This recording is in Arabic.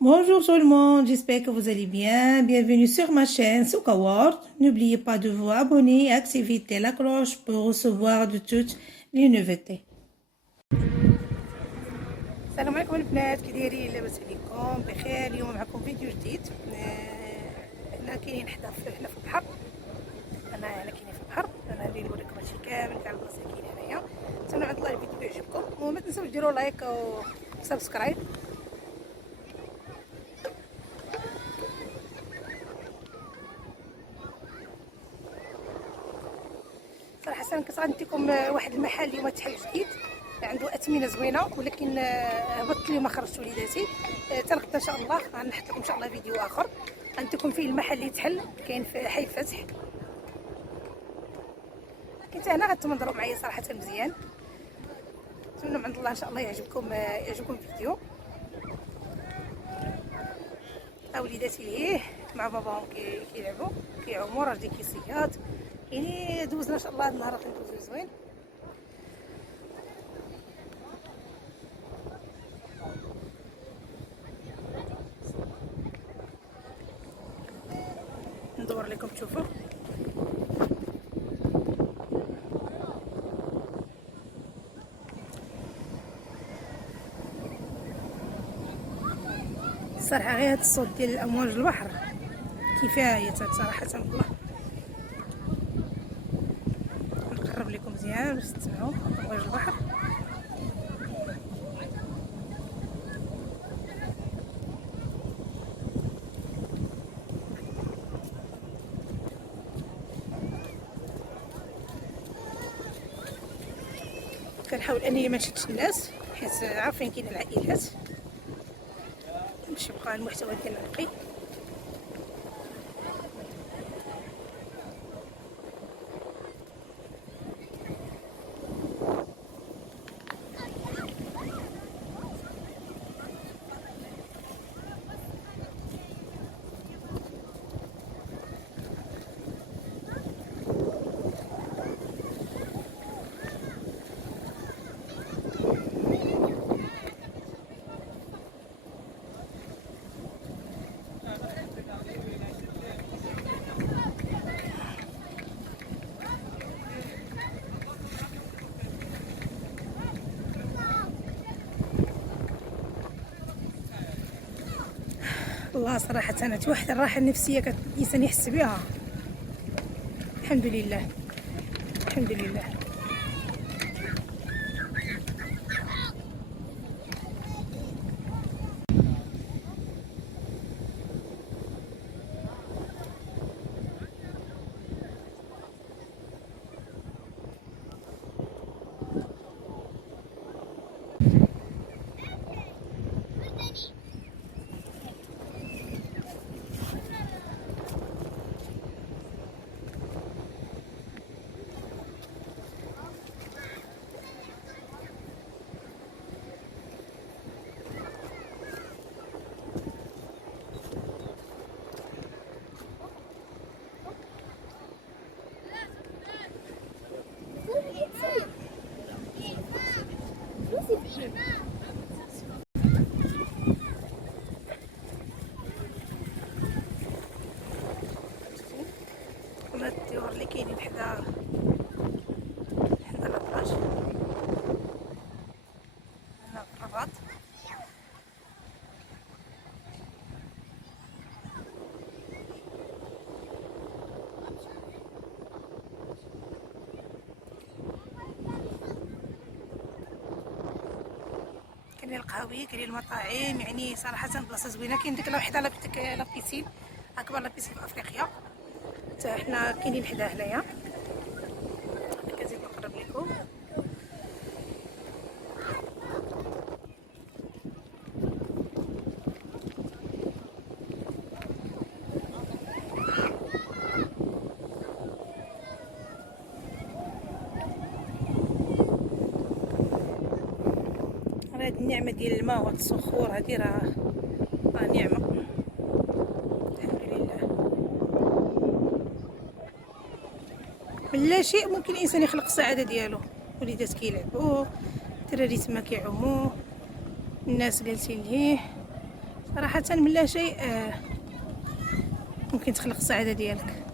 Bonjour tout le monde, j'espère que vous allez bien. Bienvenue sur ma chaîne Souka World. N'oubliez pas de vous abonner et activer la cloche pour recevoir de toutes les nouveautés. السلام عليكم البنات، كي دايرين؟ لاباس عليكم؟ بخير. اليوم معكم فيديو جديد. هنا كاينين حنا في البحر. انا كاينين في البحر. انا غادي نوريكم هادشي كامل تاع البلاصه كاين هنايا. نتمنى عند الله الفيديو يعجبكم وما تنساوش ديروا لايك وسبسكرايب. صراحه كنصغنتكم واحد المحل اليوم تحل جديد، عنده اثمنه زوينه، ولكن هبطت اليوم ما خرجت وليداتي. حتى غدا ان شاء الله غنحط لكم ان شاء الله فيديو اخر غنتكم فيه المحل اللي تحل كاين في حي الفتح. كنت هنا غتمنظروا معايا صراحه مزيان. نتمنى من عند الله ان شاء الله يعجبكم الفيديو. وليداتي ليه مع باباهم كيلعبوا كيعوموا، راجلي كيصياد. يعني دوزنا ان شاء الله هاد النهار غندوزو زوين. ندور لكم تشوفوا. صراحه غير هاد الصوت ديال الامواج البحر كفايه صراحه والله. نقرب لكم مزيان باش تسمعوا امواج البحر. كنحاول انني ما نشدش الناس حيت عارفين كاين العائلات باش يبقى المحتوى ديالنا نقي. والله صراحة أنا واحد الراحة النفسية الإنسان يحس بها. الحمد لله الحمد لله. هما الديور اللي كاينين حدا البلاج هنا في الرباط. كاين القهاوي كاين المطاعم، يعني صراحه بلاصه زوينه. كاين ديك وحده لا بيسين اكبر لا بيسين في افريقيا، حتى حنا كاينين حدا هنايا. كنزيد نقرب لكم. هاد النعمه ديال الماء وهاد الصخور هادي راه نعمه. الحمد لله. من لا شيء ممكن الانسان يخلق السعاده ديالو. وليدات كيلعبوا، الدراري تما كيعوموا، الناس جالسين ليه. صراحة من لا شيء ممكن تخلق السعادة ديالك.